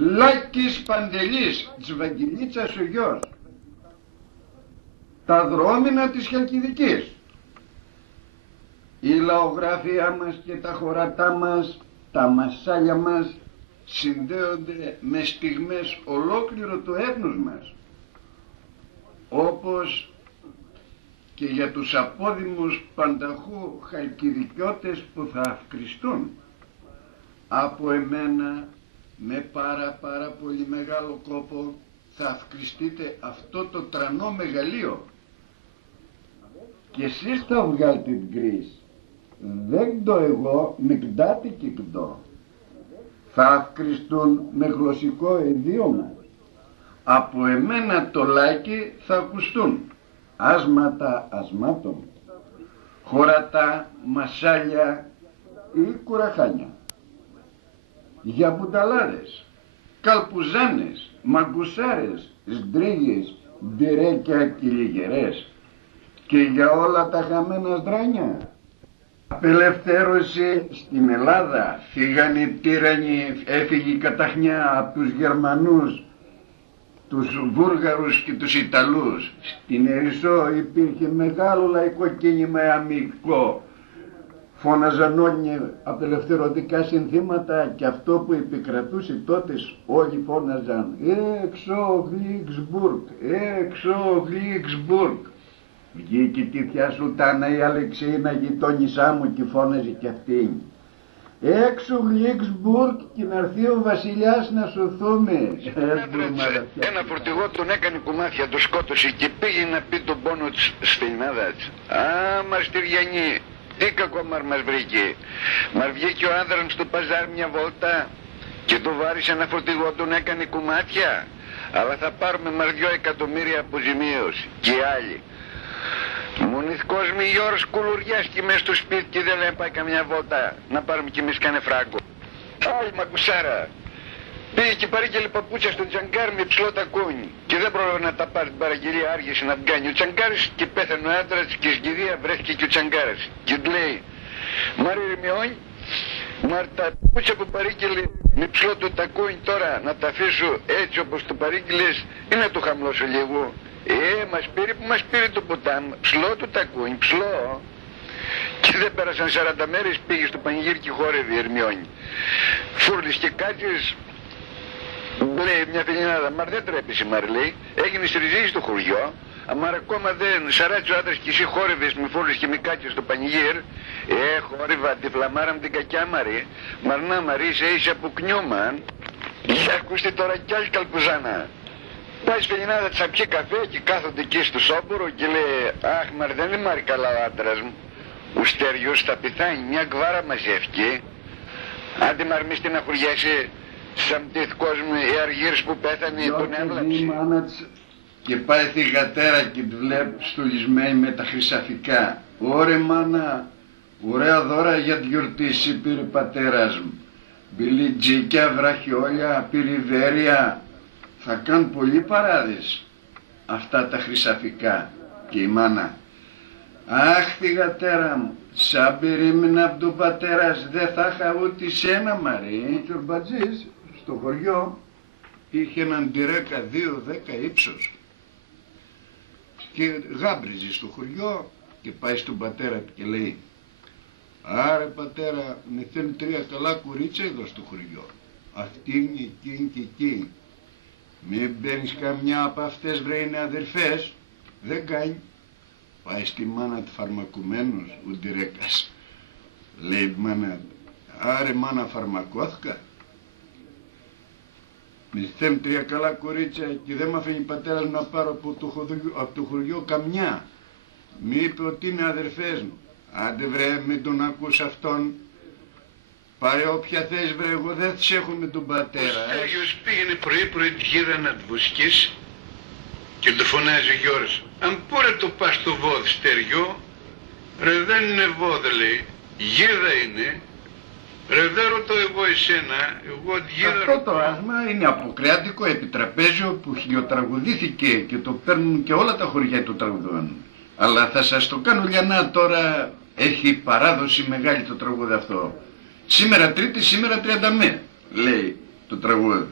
Λάκης Παντελής, της Βαγγελίτσας ο γιος. Τα δρόμενα της Χαλκιδικής. Η λαογραφία μας και τα χωρατά μας, τα μασάλια μας συνδέονται με στιγμές ολόκληρο του έθνους μας, όπως και για τους απόδημους πανταχού χαλκιδικιώτες που θα αυκριστούν. Από εμένα με πάρα πολύ μεγάλο κόπο θα αυκριστείτε αυτό το τρανό μεγαλείο και εσείς θα βγάλετε την κρίση. Δεν το εγώ, μικντάτε κυκντώ. Θα αυκριστούν με γλωσσικό ιδίωμα. Από εμένα το λάκι θα ακουστούν άσματα ασμάτων, χωρατά, μασάλια ή κουραχάνια, για μπουνταλάδες, καλπουζάνες, μαγκουσάρες, σντρίγες, μπιρέκια και λιγερές και για όλα τα χαμένα σδράνια. Απελευθέρωση στην Ελλάδα, φύγανε οι τύρανοι, έφυγε η καταχνιά από τους Γερμανούς, τους Βούργαρους και τους Ιταλούς. Στην Ερισσό υπήρχε μεγάλο λαϊκό κίνημα αμυκό. Φώναζαν όλοι απελευθερωτικά συνθήματα και αυτό που επικρατούσε τότε όλοι φώναζαν «Έξω Γλίξμπουργκ, έξω Γλίξμπουργκ». Βγήκε τη θεία Σουλτάνα η Αλεξίνα, γειτόνισά μου, και φώναζε κι αυτή «Έξω Γλίξμπουργκ και να έρθει ο βασιλιάς να σωθούμε». Ένα φορτηγό τον έκανε κομμάτια, το σκότωσε και πήγε να πει τον πόνο της στην Ελλάδα. Α, Μαστηριανή, τι κακομάρ μας βρήκε. Μας βγήκε ο άνδρας στο παζάρ μια βόλτα και το βάρισε ένα φορτηγό, τον έκανε κομμάτια. Αλλά θα πάρουμε μας 2 εκατομμύρια αποζημίωση και άλλοι. Μονηθικός με Γιώργος κουλουριάς και μες στο σπίτι και δεν λέει πάει καμιά βόλτα να πάρουμε κι εμείς κάνε φράγκο. Άλλη μακουσάρα. Πήγε και παρήγγελε παπούτσια στο Τζαγκάρ με ψηλό τακούνι και δεν πρόλαβε να τα πάρει την παραγγελία, άργησε να βγάλει ο Τζαγκάρης και πέθανε ο άντρας και στην κηδεία βρέθηκε και ο Τζαγκάρης και του λέει «Μάρι Ρημιόνι, μα τα παπούτσια που παρήγγελε με ψηλό το τακούνι τώρα να τα αφήσω έτσι όπως το παρήγγελες ή να το χαμηλώσω λίγο». Μας πήρε το ποτάμι, ψηλό το τακούνι, ψηλό. Και δεν πέρασαν 40 μέρες, πήγε στο πανηγύρι και χόρευε η Ερμιόνη. Φούρλης και κάτσες, λέει μια φιλινάδα, μα δεν τρέπεσαι μαρ, λέει, έγινες ριζή στο χωριό, αμάρα ακόμα δεν σαράτσε ο άντρας και εσύ χόρευες με φούρλης και με κάτσες στο πανηγύρ. Χόρευα τη φλαμάρα με την κακιά μαρή, μαρνά μαρή, είσαι από κνιούμαν. Για ακούστε τώρα κι άλλη καλπουζάνα. Πάει στην Ελληνάδα της να πιει καφέ και κάθονται εκεί στο Σόμπορο και λέει «Αχ, μαρ δεν είναι μάρει καλά ο άντρας μου. Ο Στεριός θα πεθάνει, μια γκβάρα μαζεύτηκε. Άντε μαρ μη στεναχωριέσαι, σαν πτήθηκος μου οι αργύρες που πέθανε τον έβλαψε». Και πάει τη γατέρα και τη βλέπει στολισμένη με τα χρυσαφικά. «Ωρε μάνα, ωραία δώρα για τη γιορτή σου πήρε πατέρας μου. Μπιλιτζίκια, βραχιόλια, πυριβέρια». Θα κάνουν πολλοί παράδες αυτά τα χρυσαφικά. Και η μάνα «Αχ τη γατέρα μου, σαν περίμενα από τον πατέρας δεν θα είχα ούτε σένα μαρή». Και ο Μπατζής στο χωριό είχε έναν τυρέκα 2-10 ύψος και γάμπριζε στο χωριό και πάει στον πατέρα του και λέει «Άρε πατέρα, με θέλουν 3 καλά κορίτσια εδώ στο χωριό. Αυτή είναι, εκείνη και εκείνη. Μην παίρνεις καμιά από αυτές βρε είναι αδερφές». Δεν κάνει. Πάει στη μάνα του φαρμακουμένος ο Ντυρέκας. Λέει μάνα, άρε μάνα φαρμακώθηκα. Με θέλουν 3 καλά κορίτσια και δεν μ' αφήνει πατέρας μου να πάρω από το χωριό καμιά. Μη είπε ότι είναι αδερφές μου. Άντε βρε μην τον ακούς αυτόν. Πάρε όποια θες βρε, εγώ δεν τις έχω με τον πατέρα. Ο Στέργιος πήγαινε πρωί τη γύρα να του βοσκήσει και του φωνάζει ο Γιώργος. Αν πόρε το πας στο βόδι Στέργιο, ρε δεν είναι βόδι λέει, γύρα είναι. Ρε δεν ρωτώ εγώ εσένα, εγώ τη γύρα αυτό ρωτώ. Το άσμα είναι αποκρεάτικο επιτραπέζιο που χιλιοτραγουδήθηκε και το παίρνουν και όλα τα χωριά του τραγουδών. Αλλά θα σας το κάνω λιανά τώρα, έχει παράδοση μεγάλη το τραγούδι αυτό. Σήμερα Τρίτη, σήμερα 30 λέει το τραγούδι.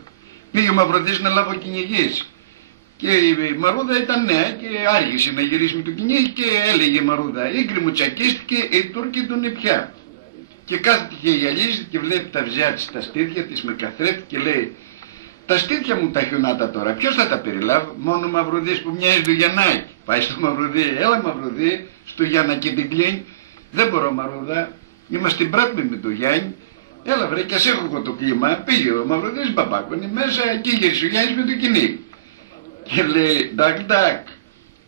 Πήγε ο Μαυροδής να λάβω κυνηγής. Και η Μαρούδα ήταν νέα και άργησε να γυρίσει με το κυνήγι και έλεγε η Μαρούδα, «Ίγκρι μου τσακίστηκε, οι Τούρκοι τον πια». Και κάθεται και γυαλίζει και βλέπει τα βυζιά της, τα στήθια της με καθρέφτη και λέει, «Τα στήθια μου τα χιονάτα τώρα, ποιος θα τα περιλάβει?» «Μόνο ο Μαυροδής που μοιάζει του Γιαννάκη». Πάει στο Μαυροδή, «Έλα Μαυροδή, στο Γιαννακή την κλείνει». «Δεν μπορώ Μαρούδα, είμαστε μπράτμοι με το Γιάννη». «Έλα βρε, κι ας έχω εγώ το κλίμα». Πήγε ο Μαυροδής Μπαμπάκονη μέσα, εκεί γύρισε ο Γιάννης με το κυνήγι. Και λέει, «Ντακ,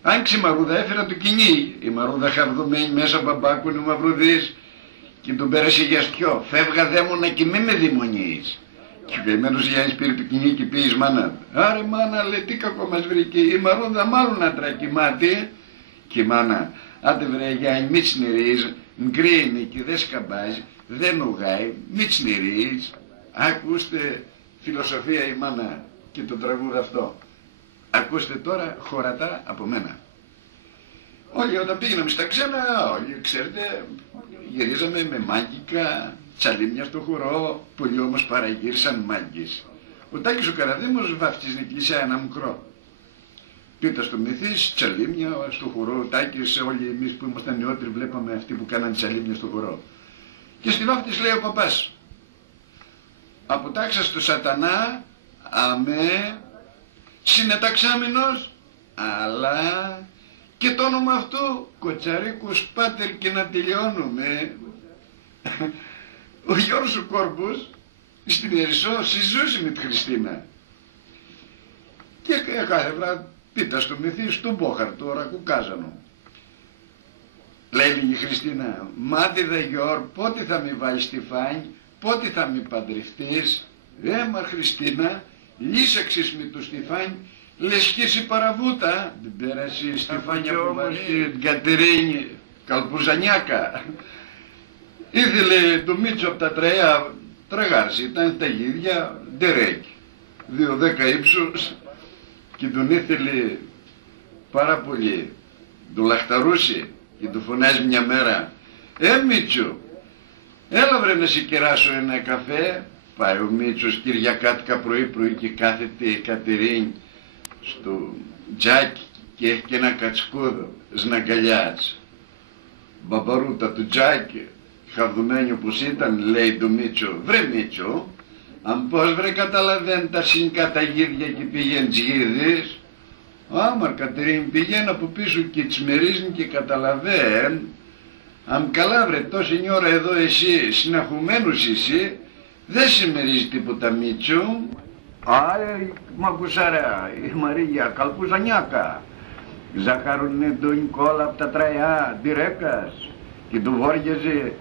άνοιξε η Μαρούδα, έφερα το κυνήγι». Η Μαρούδα χαρδωμένη μέσα, Μπαμπάκονη, ο Μαυροδής, και τον πέρασε για στιό. «Φεύγα δαίμονα και μη με δημονείς». Και ο καημένος Γιάννης πήρε το κυνήγι και πήγε μάνα. «Άρε μάνα», λέει, «τι κακό μας βρήκε, η Μαρούδα μάλλον να τρακυμάται». Και η μάνα, «Άντε βρε Γιάννη, μη τσνηρείς, μικρή είναι και δεν σκαμπάζει, δεν νουγάει, μη τσνηρείς». Ακούστε φιλοσοφία η μάνα και το τραγούδι αυτό. Ακούστε τώρα χωρατά από μένα. Όλοι όταν πήγαμε στα ξένα, όλοι ξέρετε, γυρίζαμε με μάγκικα, τσαλίμια στο χορό, πολλοί όμως παραγύρισαν μάγκες. Ο Τάκης ο Καραδήμος βάφτιζε στην εκκλησία ένα μικρό. Πίτα στο Μυθής, τσαλίμια στο χορό, ο Τάκης, όλοι εμείς που ήμασταν νεότεροι βλέπαμε αυτοί που κάναν τσαλίμια στο χορό. Και στη βάφτιση λέει ο παπάς, «Αποτάξα στο σατανά, αμέ, συνεταξάμενος, αλλά και το όνομα αυτού, Κοτσαρίκος Πάτερ, και να τελειώνουμε». Ο Γιώργος ο Κόρμπος στην Ιερισσό συζούσε με τη Χριστίνα. Και κάθε βράδυ πίτα στο Μυθί, στον Μπόχαρ, το Ρακουκάζανο. Λέει η Χριστίνα, «Μάτι δε Γιώργ, πότε θα με βάλεις στη φάνη, πότε θα με παντρευτείς?» «Μα Χριστίνα, λύσαξες με το στιφάνι, λες και εσύ παραβούτα». Δεν πέρασε η στιφάνια όμως την Κατερίνη Καλπουζανιάκα. Ήθελε το Μίτσο από τα τραία, τραγάρση, ήταν τα γίδια, ντερέκι, 2,10 ύψος, και τον ήθελε πάρα πολύ. Τον λαχταρούσε και του φωνάζει μια μέρα, Μίτσο, έλα βρε να σε κεράσω ένα καφέ». Πάει ο Μίτσος Κυριακάτικα πρωί και κάθεται η Κατερίνη στο τζάκι και έχει και ένα κατσκούδο σναγκαλιάς. Μπαμπαρούτα του τζάκι, χαρδουμένη όπως ήταν, λέει το Μίτσο, «Βρε Μίτσο, αν πώς βρε καταλαβαίνει τα σινικά τα γίδια και πήγαινε τζγίδης?» «Άμαρ Κατερίνη, πηγαίνει από πίσω και τσμερίζουν και καταλαβαίνει. Αν καλά βρε τόση ώρα εδώ εσύ, συναχουμένος εσύ, δεν συμμερίζει τίποτα Μίτσο». Μ' ακουσάρα η Μαρία Καλπουζανιάκα, ζαχαρούνε τον Νικόλα από τα τραία, ντυρέκας, και του βόργιαζε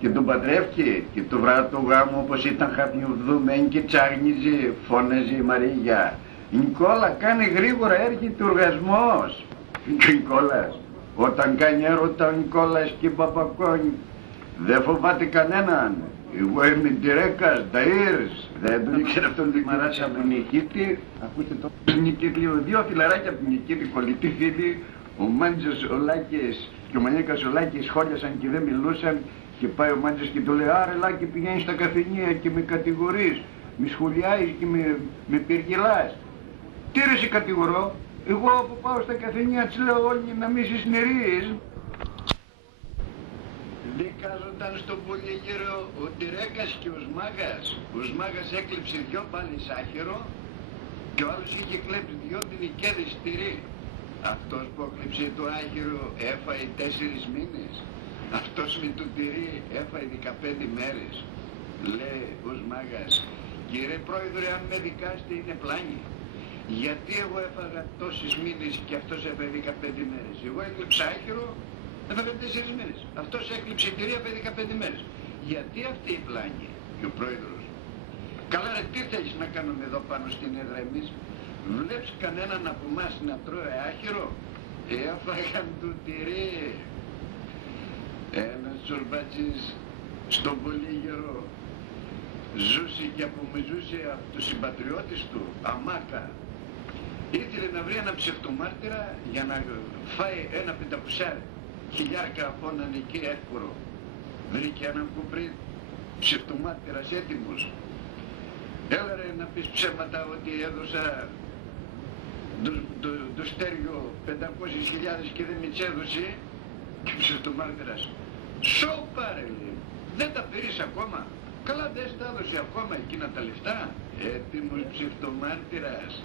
και τον παντρεύκε και το βράδυ του γάμου όπως ήταν χαπιουδουμένη και τσάγνιζε, φώναζε η Μαρία, «Νικόλα, κάνε γρήγορα, έρχεται ο οργασμός». Και ο Νικόλας, όταν κάνει έρωτα ο Νικόλας και η Παπακόνη, δεν φοβάται κανέναν. «Εγώ είμαι ντυρέκας, νταΐρς». Δεν το ήξερε αυτόν τον Μαράτσα από την Νικήτη. Ακούστε το Νικήτη, δύο φιλαράκια από την Νικήτη, κολλητοί φίλοι, ο Μάντζος ο Λάκης και ο Μανίκας ο Λάκης σχόλιασαν και δεν μιλούσαν, και πάει ο Μάντζος και του λέει, «Άρε Λάκη, πηγαίνεις στα καφενεία και με κατηγορείς, με σχολιάζεις και με πυργιλάς». «Τι ρε σε κατηγορώ, εγώ που πάω στα καφενεία της λέω όλοι να μη συσνερείς». Δικάζονταν στον Πολύγυρο ο Ντυρέκας και ο Σμάγας. Ο Σμάγας έκλειψε 2 μπάλες άχυρο και ο άλλος είχε κλέψει 2 τυρικέδες τυρί. Αυτός που έκλειψε το άχυρο έφαε 4 μήνες. Αυτός με το τυρί έφαε 15 μέρες. Λέει ο Σμάγας, «Κύριε Πρόεδρε, αν με δικάσετε είναι πλάνη. Γιατί εγώ έφαγα τόσες μήνες και αυτός έφαε 15 μέρες. Εγώ έκλειψα άχυρο, έφαγε 4 μήνες. Αυτός έκλειψε τυρί, έφαγε 15 μέρες. Γιατί αυτή η πλάνη?» Και ο Πρόεδρος, «Καλά ρε, τι θέλεις να κάνουμε εδώ πάνω στην έδρα εμείς? Βλέπεις κανέναν από εμάς να τρώει άχυρο? Έφαγαν το τυρί». Ένας τσορμπατζής στον Πολύγυρο ζούσε και απομεζούσε από τους συμπατριώτες του, αμάκα. Ήθελε να βρει έναν ψευτομάρτυρα για να φάει ένα 500 χιλιάρκα από έναν εκεί εύπορο. Βρήκε έναν κουπρί ψευτομάρτυρας έτοιμος. Έλα ρε να πεις ψέματα ότι έδωσα το στέριο 500.000 και δεν μη τσέδωσε. Και ψευτομάρτυρας. Σοπα ρε λέει. Δεν τα πήρες ακόμα. Καλά δεν στα έδωσε ακόμα εκείνα τα λεφτά. Έτοιμος ψευτομάρτυρας.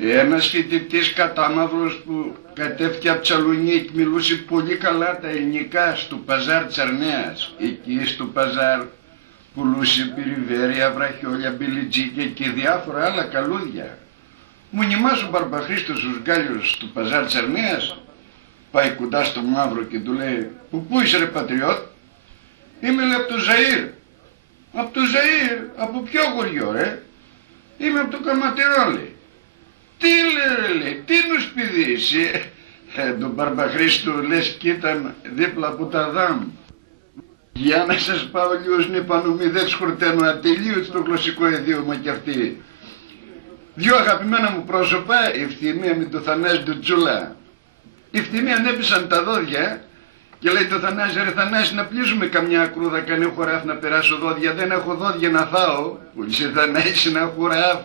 Ένας φοιτητής κατάμαυρος που κατέφυγε από Τσαλουνίκ μιλούσε πολύ καλά τα ελληνικά στο παζάρ Τσαρνέας. Εκεί στο παζάρ πουλούσε πυριβέρια, βραχιόλια, μπιλιτζίκια και διάφορα άλλα καλούδια. Μου νημάς ο Μπαρμπαχρήστος ο Γκάλιος του παζάρ Τσαρνέας. Πάει κοντά στο μαύρο και του λέει πού είσαι ρε πατριώτ? Είμαι λέει από το Ζαΐρ. Από το Ζαΐρ? Από ποιο χωριό ρε? Είμαι από το Καματερό λέει. Τι λέει, τι νου σπουδί εσύ? Τον Μπαρμπαχρήστο λες κι ήταν δίπλα από τα δάμ. Για να σας πάω λίγο στην επανομή, δεν τους χορταίνω ατελείως στο γλωσσικό εδίωμα κι αυτοί. Δυο αγαπημένα μου πρόσωπα, η Ευθυμία με το Θανάση του Τζούλα. Η Ευθυμία ανέπισαν τα δόντια και λέει το Θανάση, ρε Θανάση να πλύσουμε καμιά κρούδα, κανένα χωράφ να περάσω δόντια, δεν έχω δόντια να φάω. Πούλησε Θανάση ένα χωράφ.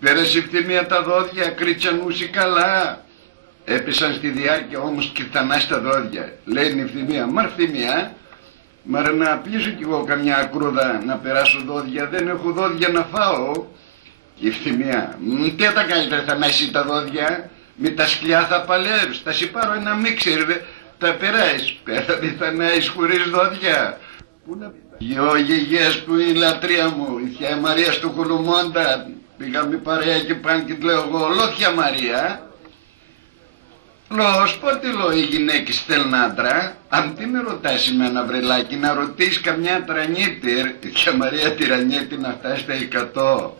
Πέρασε η Ευθυμία τα δόντια, κριτσανούσε καλά. Έπεσαν στη διάρκεια όμως και Θανάση τα δόντια. Λέει η Ευθυμία, μα Ευθυμία, μα να πλύσω κι εγώ καμιά κρούδα να περάσω δόντια, δεν έχω δόντια να φάω. Και η Ευθυμία, τι θα τα κάνεις ρε Θανάση τα δόντια? Με τα σκλιά θα παλεύεις, θα σου πάρω ένα μίξερ, τα περάσεις. Πέρατε Θανάης χωρίς δόντια. Δυο γιαγιές που είναι η λατρεία μου, η Θεία Μαρία στο Κολομόντα. Πήγαμε παρέα και πάνε και λέω εγώ, ολόθια Μαρία. Λέω, πότε λέω οι γυναίκες θέλουν άντρα? Αν τι με ρωτάς εμένα βρελάκι, να ρωτήσεις καμιά τρανίτερ, η Θεία Μαρία τη ρανιέτη να φτάσει στα 100.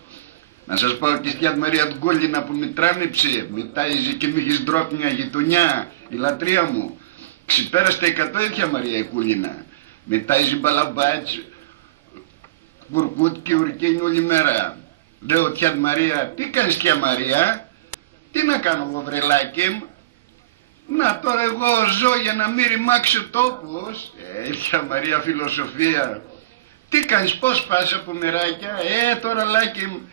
Να σας πω και στη Μαρία του Γκόλινα που με τράνεψε, με τάιζε και με είχες ντρόπ μια γειτονιά, η λατρεία μου. Ξυπέρασε τα 100 η Θεία Μαρία η Κούλινα. Με τάιζε μπαλαμπάτς, κουρκούτ και ουρκένει όλη μέρα. Λέω Θεία Μαρία, τι κάνεις Θεία Μαρία? Τι να κάνω εγώ βρελάκι μου? Να τώρα εγώ ζω για να μην ρημάξει ο τόπος. Θεία Μαρία φιλοσοφία. Τι κάνεις, πώς πας από μεράκια? Τώρα λάκι μου.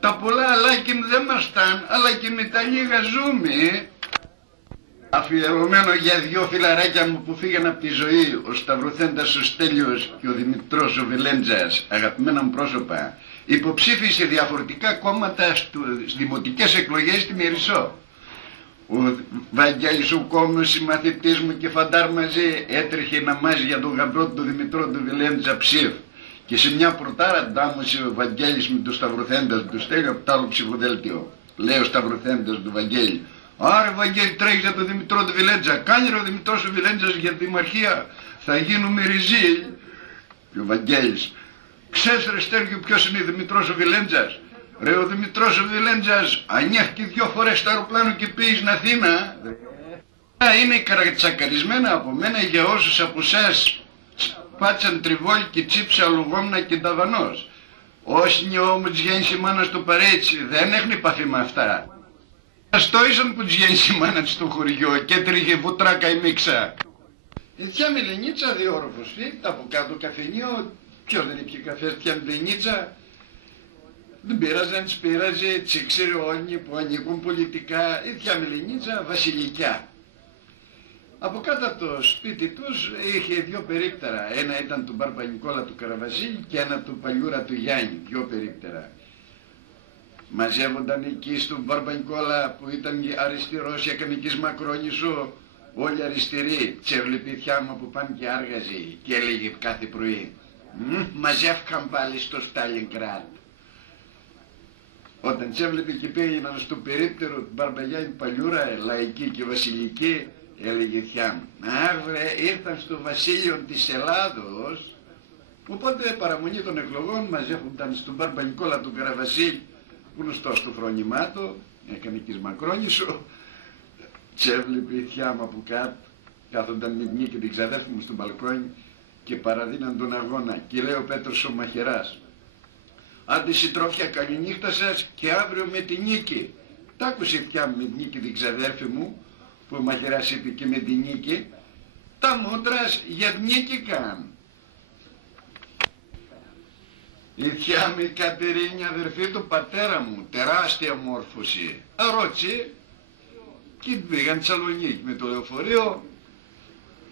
Τα πολλά αλάκι μου δεν μας φτάνουν, αλλά και με τα λίγα ζούμε. Αφιερωμένο για δυο φιλαράκια μου που φύγαν από τη ζωή, ο Σταυροθέντας ο Στέλιος και ο Δημητρός ο Βελέντζας, αγαπημένα μου πρόσωπα, υποψήφιοι σε διαφορετικά κόμματα στις δημοτικές εκλογές στη Μερισό. Ο Βαγγέλης ο Κόμνος, η μαθητής μου και φαντάρ μαζί, έτρεχε να μάζει για τον γαμπρό του Δημητρό του Βελέντζα ψήφ. Και σε μια πρωτάρα ντάμωσε ο Βαγγέλης με το Σταυροθέντα του Στέλιο από το άλλο ψηφοδέλτιο. Λέει ο Σταυροθέντας του Βαγγέλη, άρε Βαγγέλη τρέχει για τον Δημητρό του Βιλέντζα, κάνει ρε ο Δημητρός του Βιλέντζας για τη δημαρχία, θα γίνουμε ριζί. Και ο Βαγγέλης, ξέρεις ρε Στέλιο ποιος είναι ο Δημητρός ο Βιλέντζας? Ρε ο Δημητρός ο Βιλέντζας ανέχει 2 φορές στο αεροπλάνο και πήγε στην Αθήνα. Είναι καρατσακαρισμένα από μένα για όσους από εσάς πάτσαν τριβόλ και τσίψα λογόμνα και ταβανός. Όσοι όμως γέννησε η μάνα στο παρέτσι δεν έχουν επαφή με αυτά. Αστόησαν που γέννησε η μάνα στο χωριό και έτρεχε βουτράκα η μίξα. Η Θεία Μελενίτσα διόροφος φύγεται από κάτω καφενείο. Ποιος δεν ήπιε καφέ Θεία Μελενίτσα? Δεν πειράζει αν τις πειράζει, τις ήξερε όλοι που ανήκουν πολιτικά. Η Θεία Μελενίτσα βασιλικιά. Από κάτω από το σπίτι τους είχε 2 περίπτερα. Ένα ήταν του Μπαρμπα-Νικόλα του Καραβασίλη και ένα του Παλιούρα του Γιάννη. 2 περίπτερα. Μαζεύονταν εκεί στον Μπαρμπα-Νικόλα που ήταν αριστερός η Ακαμικής Μακρόνισσο, όλοι αριστεροί. Τσέβλεπε η Θεία μου που πάνε και άργαζε και έλεγε κάθε πρωί, μαζεύκαν πάλι στο Στάλινγκραντ. Όταν τσέβλεπε και πήγαιναν στο περίπτερο του Μπαρμπαγιάννη Παλιούρα, λαϊκή και βασιλική, έλεγε η Θεία μου, βρε, ήρθαν στο βασίλειο της Ελλάδος. Οπότε παραμονή των εκλογών μαζεύονταν στον Μπαρμπα-Νικόλα του Καραβασίλη, γνωστό στο φρόνημά του, έκανε και Μακρόνισσο. Τσέβλεπε η Θεία μου από κάτω, κάθονταν με μια και την ξαδέρφη μου στο μπαλκόνι και παραδίναν τον αγώνα. Και λέει ο Πέτρος ο Μαχαιράς, άντε συντρόφια καληνύχτα σας και αύριο με την νίκη. Τ' άκουσε η Θεία μου με την νίκη την ξαδέρφη μου, που ο Μαχαιράς είπε και με την νίκη, τα μούτρας για νίκη καν. Η θεία μου η Κατερίνη, αδερφή του πατέρα μου, τεράστια μόρφωση. Αρρώτσι, και πήγαν Θεσσαλονίκη με το λεωφορείο.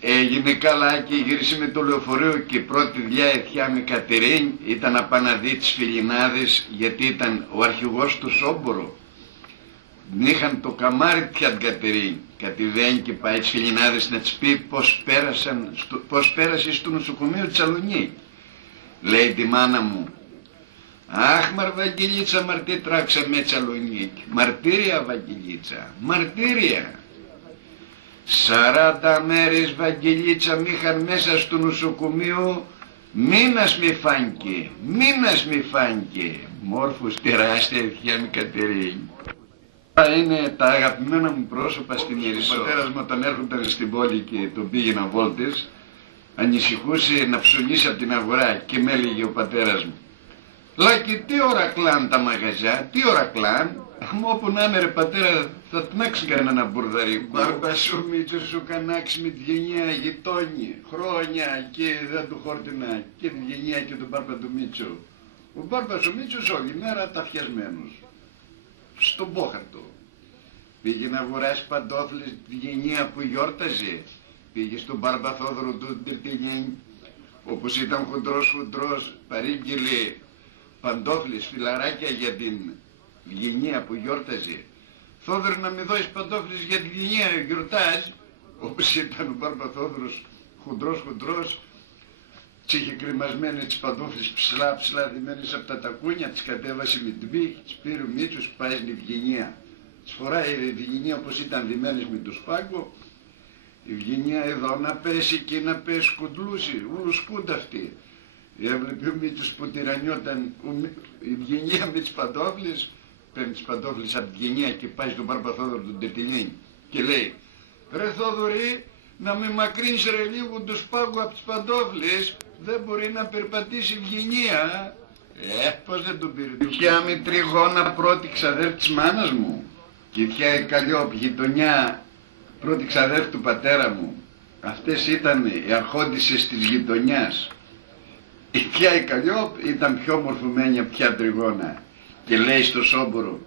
Έγινε καλά και γύρισε με το λεωφορείο και η πρώτη δουλειά η θεία μου η Κατερίνη ήταν να πάει να δει τις Φιλινάδες, γιατί ήταν ο αρχηγός του Σόμπορο. Είχαν το καμάρι πια την Κατερίνη. Κατηβαίνει και πάει τις Φιλινάδες να τις πει πώς πέρασε στο νοσοκομείο της Θεσσαλονίκη. Λέει τη μάνα μου, αχ μαρ Βαγγελίτσα, μαρ τι τράξαμε Θεσσαλονίκη. Μαρτύρια Βαγγελίτσα, μαρτύρια. 40 μέρες Βαγγελίτσα μ' είχαν μέσα στο νοσοκομείο, μήνας μη φάνηκε, μήνας μη φάνηκε. Μόρφος τεράστια η θεία μου Κατερίνη. Είναι τα αγαπημένα μου πρόσωπα στην Ιερισσό. Ο πατέρας μου όταν έρχονταν στην πόλη και τον πήγαινα βόλτες, ανησυχούσε να ψωνίσει από την αγορά και με έλεγε ο πατέρας μου, Λάκη, τι ώρα κλάν τα μαγαζιά, τι ώρα κλάν. Μου όπου να είναι ρε πατέρα, θα τμάξει κανένα μπουρδαρικό. Μπάρμπα σου Μίτσο σου κανάξει με τη γενιά γειτόνι, χρόνια και δεν του χόρτινα και τη γενιά και τον μπάρμπα του Μίτσο. Ο μπάρμπας ο Μίτσος όλη μέρα ταφιασμένος, στον μπόχαρτο. Πήγε να αγοράσει παντόφλες τη γενιά που γιόρταζε. Πήγε στον μπάρμπα Θόδωρο του Τερτινιέν, όπως ήταν χοντρός, παρήγγειλε παντόφλες, φιλαράκια για την γενιά που γιόρταζε. Θόδωρο, να με δώσεις παντόφλες για τη γενιά γιορτάζ. Όπως ήταν ο μπάρμπα Θόδωρος χοντρός, τις είχε κρεμασμένες τις παντόφλες ψηλά δεμένες από τα τακούνια, τις κατέβασε με την πύχη, τις πήρε ο Μίτσος, πάει στην Ευγενία. Τις φοράει η Ευγενία όπως ήταν δεμένες με το σπάγκο. Η Ευγενία εδώ να πέσει και να πέσει κουντλούσε, ούλους κούντα αυτή. Έβλεπε ο Μίτσος που τυραννιόταν, η Ευγενία με τις παντόφλες, παίρνει τις παντόφλες από τη Ευγενία και πάει στον μπάρμπα Θόδωρο του Τερτινιέν και λέει, ρε Θόδωρη, να με μακρύνεις ρε λίγο το σπάγκο από τις παντόφλες, δεν μπορεί να περπατήσει η Ευγενία. Πώς δεν τον πήρε. Η θεία μου Τριγώνα, πρώτη ξαδέρφη της μάνας μου, και η θεία η Καλλιόπ, γειτονιά, πρώτη ξαδέρφη του πατέρα μου. Αυτές ήταν οι αρχόντισσες της γειτονιάς. Η θεία η Καλλιόπ ήταν πιο μορφωμένη από θεία Τριγώνα και λέει στο Σόμπορο,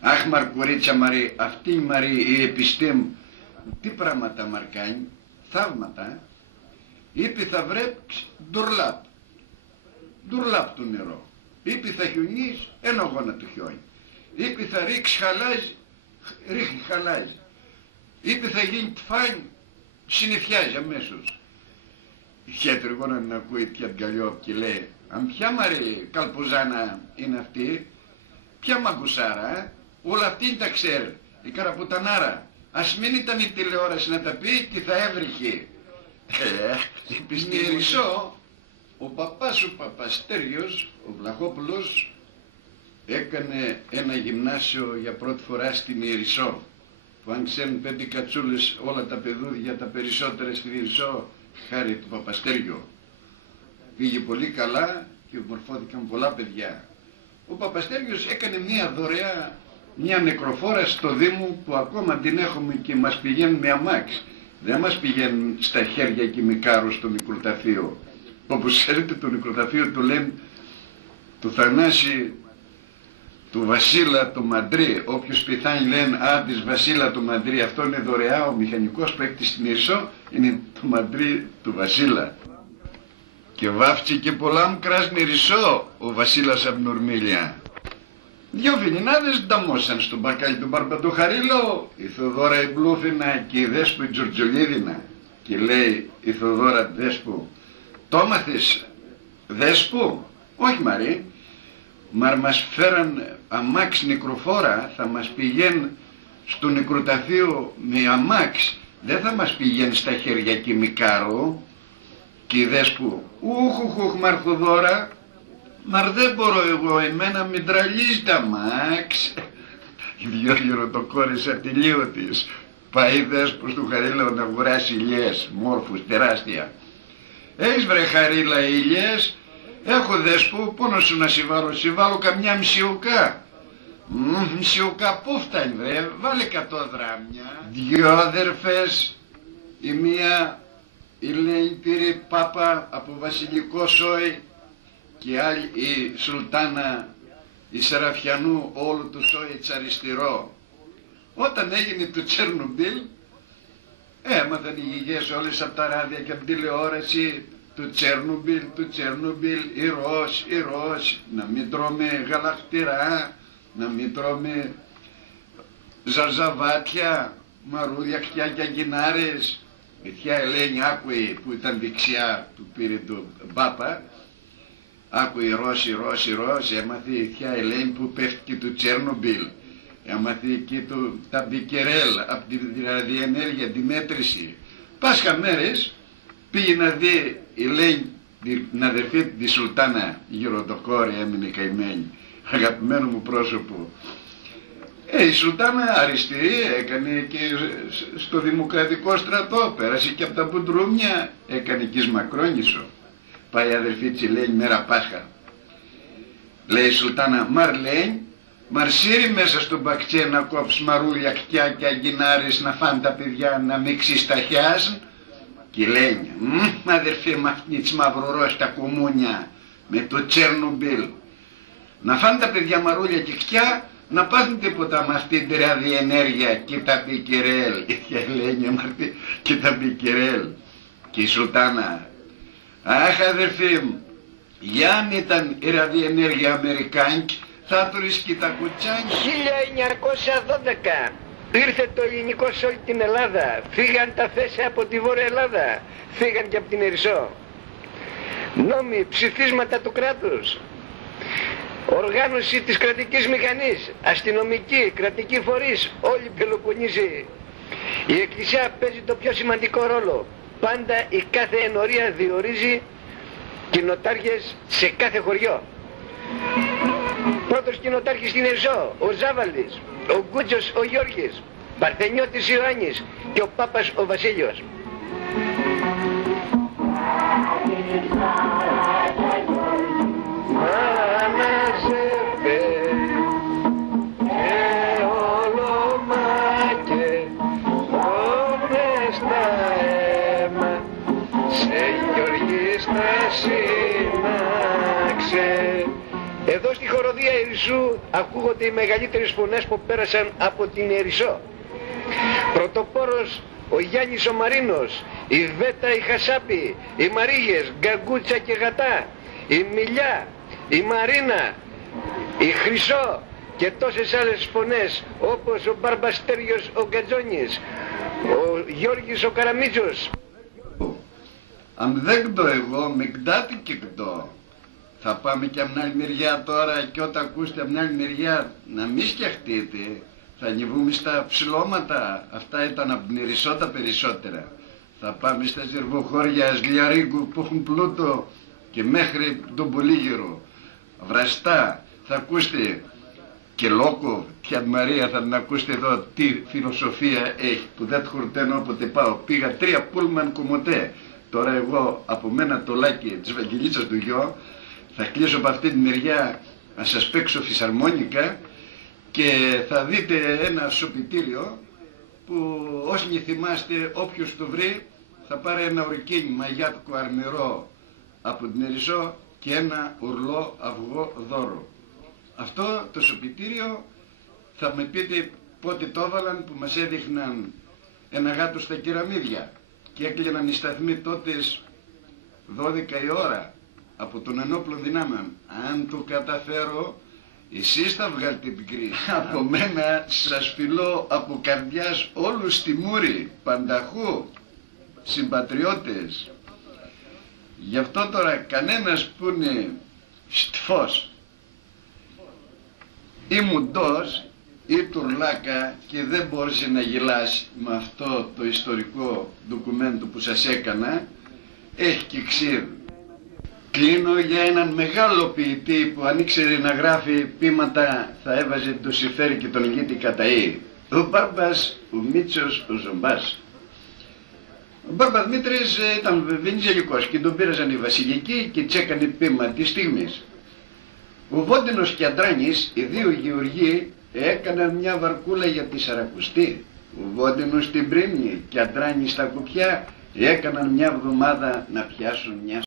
αχ Μαρκουρίτσα Μαρή, αυτή η Μαρή η επιστήμη, τι πράγματα μαρκάνει, θαύματα. Είπε θα βρέξει ντουρλάπ του νερό. Είπε θα χιονίσει, ένα γόνα του χιόνι. Είπε θα ρίξει χαλάζι, ρίχνει χαλάζι. Είπε θα γίνει τφάνι, συννεφιάζει αμέσως. Η θεία Τριγώνα να ακούει πια την Καλλιόπ και λέει, αν ποια Μαρή καλπουζάνα είναι αυτή, ποια μαγκουσάρα, όλα αυτή τα ξέρει, η καραπουτανάρα. Ας μην ήταν η τηλεόραση να τα πει και θα έβριχε. Στην Ιερισσό, ο παπάς ο Παπαστέριος, ο Βλαχόπουλος, έκανε ένα γυμνάσιο για πρώτη φορά στην Ιερισσό, που αν ξέρουν 5 κατσούλες όλα τα παιδούδια τα περισσότερα στην Ιερισσό, χάρη του Παπαστέριου. Πήγε πολύ καλά και μορφώθηκαν πολλά παιδιά. Ο Παπαστέριος έκανε μια δωρεά, μια νεκροφόρα στο Δήμο που ακόμα την έχουμε και μας πηγαίνουν με αμάξι. Δεν μας πηγαίνουν στα χέρια και μικάρο στο νεκροταφείο. Όπως ξέρετε το νεκροταφείο του λένε του Θανάση του Βασίλα του Μαντρί. Όποιος πεθάνει λένε α, της Βασίλα του Μαντρί. Αυτό είναι δωρεά, ο μηχανικός που έχει στην Ιερισσό είναι το Μαντρί του Βασίλα. Και βάφτει και πολλά μου κράσνη Ιερισσό ο Βασίλας από Νορμήλια. Δυο Φιλινάδες νταμώσαν στον μπακάλι του Μπαρμπαντοχαρίλο, η Θοδώρα η Μπλούφινα και η Δέσπο η Τζορτζολίδινα. Και λέει η Θοδώρα Δέσπο, το έμαθες Δέσπο? Όχι Μαρή, μα μας φέραν αμάξ νεκροφόρα, θα μας πηγαίνει στο νεκροταφείο με αμάξ, δεν θα μας πηγαίνει στα χέρια και μικάρο. Και η Δέσπο, ουχ Μαρθοδώρα, μα δεν μπορώ εγώ, εμένα με τραλίζει τα μάξ. Οι δυο γεροτοκόρες ατελείωτες. Πάει Δέσπος του Χαρίλαο να αγοράσει ηλιές, μόρφους, τεράστια. Έχεις βρε Χαρίλα ηλιές? Έχω Δέσπο, πόνο σου να σε βάλω καμιά μισιοκά. Μισιοκά πού φτάνει βρε, βάλε 100 δράμια. Δυο αδερφές, η μία η Ελένη πήρε πάπα από βασιλικό σόι και άλλη η Σουλτάνα η Σεραφιανού όλου του Σόιτς αριστερό. Όταν έγινε το Τσέρνομπιλ, έμαθαν οι γηγές όλες από τα ράδια και από την τηλεόραση του Τσέρνομπιλ, η Ρώσ, να μην τρώμε γαλακτηρά, να μην τρώμε ζαρζαβάτια, μαρούλια, χτιά και αγκινάρες. Η θεία Ελένη άκουε που ήταν δεξιά, του πήρε τον Πάπα, άκουε Ρώσ, έμαθε η θεία Ελένη που πέφτει του Τσέρνομπιλ, έμαθε εκεί τα μπικερέλ από τη ραδιενέργεια, τη μέτρηση. Πάσχα μέρες πήγε να δει η Ελένη, την αδερφή τη Σουλτάνα, γυροτοκόρη, έμεινε καημένη, αγαπημένο μου πρόσωπο. Η Σουλτάνα αριστερή, έκανε και στο δημοκρατικό στρατό, πέρασε και από τα Μπουντρούμια, έκανε και εις Μακρόνισσο. Πάει η αδερφή της Ελένη μέρα Πάσχα. Λέει η Σουλτάνα, μαρσίρι μέσα στον μπακτσέ να κόψει μαρούλια, χτιά και αγκινάρες, να φάνε τα παιδιά, να μίξεις τα χιάζ. Και λέει, αδερφή με αυτή της μαυρορός τα κομμούνια, με το Τσέρνομπιλ, να φάνε τα παιδιά μαρούλια και χτιά, να πάθουν τίποτα με αυτή την ραδιενέργεια και τα μπικερέλ. Η Ελένη και τα μπικερέλ. Και η Σουλτάνα, αχ αδερφή μου, για αν ήταν η ραδιενέργεια αμερικάνικη, θα βρίσκει τα κουτσάνια. 1912 ήρθε το ελληνικό σε όλη την Ελλάδα. Φύγαν τα θέσια από τη Βόρεια Ελλάδα. Φύγαν και από την Ερισσό. Νόμοι, ψηφίσματα του κράτους. Οργάνωση της κρατικής μηχανής. Αστυνομική, κρατική φορείς. Όλοι Πελοποννήσι. Η Εκκλησία παίζει το πιο σημαντικό ρόλο. Πάντα η κάθε ενορία διορίζει κοινοτάρχες σε κάθε χωριό. Πρώτος κοινοτάρχης στην Ερισσό, ο Ζάβαλης, ο Γκούτσος ο Γιώργης, Παρθενιώτης Ιωάννης και ο Πάπας ο Βασίλειος. Εδώ στη χοροδία Ερισσού ακούγονται οι μεγαλύτερες φωνές που πέρασαν από την Ερισσό. Πρωτοπόρος ο Γιάννης ο Μαρίνος, η Βέτα η Χασάπη, οι Μαρίγες, Γκαγκούτσα και Γατά, η Μιλιά, η Μαρίνα, η Χρυσό και τόσες άλλες φωνές όπως ο Μπαρμπαστέριος ο Γκατζόνης, ο Γιώργης ο Καραμίτσος. Αν δεν το εγώ, με κτάτη και κτώ. Θα πάμε και από την άλλη μεριά τώρα και όταν ακούσετε από την άλλη μεριά να μην σκεφτείτε, θα ανεβούμε στα ψηλώματα, αυτά ήταν από την Ερισσό τα περισσότερα. Θα πάμε στα ζερβοχώρια Σλιαρίγκου που έχουν πλούτο και μέχρι τον Πολύγερο. Βραστά, θα ακούσετε και Λόκο, και Μαρία θα την ακούσετε εδώ τι φιλοσοφία έχει που δεν χορταίνω όποτε πάω. Πήγα 3 πούλμαν κομμωτέ. Τώρα εγώ από μένα το λάκι της Βαγγελίτσας του γιο θα κλείσω από αυτή τη μεριά να σας παίξω φυσαρμόνικα και θα δείτε ένα σωπιτήριο που όσοι θυμάστε όποιος το βρει θα πάρει ένα ορκίνημα γιάτικο αρμυρό από την Ερισσό και ένα ουρλό αυγό δώρο. Αυτό το σωπιτήριο θα με πείτε πότε το έβαλαν που μας έδειχναν ένα γάτο στα κεραμίδια και έκλειναν οι σταθμοί τότε 12 η ώρα από τον ενόπλο δυνάμεων. Αν το καταφέρω, εσείς θα βγάλετε την κρίση. Από μένα σας φιλώ από καρδιάς όλους στη Μούρη, πανταχού, συμπατριώτες. Γι' αυτό τώρα κανένας που είναι στφός ή μουντός ή τουρλάκα και δεν μπόρεσε να γελάσει με αυτό το ιστορικό ντοκουμέντο που σας έκανα, έχει και ξύρ. Κλείνω για έναν μεγάλο ποιητή που αν ήξερε να γράφει ποίηματα θα έβαζε το Συμφέρι και τον Γίτη Καταή. Ο Μπάρμπας, ο Μίτσος, ο Ζομπάς. Ο Μπάρμπας Μήτρης ήταν βενιζελικός και τον πήραζαν οι βασιλικοί και τσέκανε ποίημα της στιγμής. Ο Βόντινος και Αντράνης, οι δύο γεωργοί, έκαναν μια βαρκούλα για τη Σαρακουστή. Ο Βόντινος στην Πρίμνη και Αντράνης στα κουπιά έκαναν μια εβδομάδα να πιάσουν μια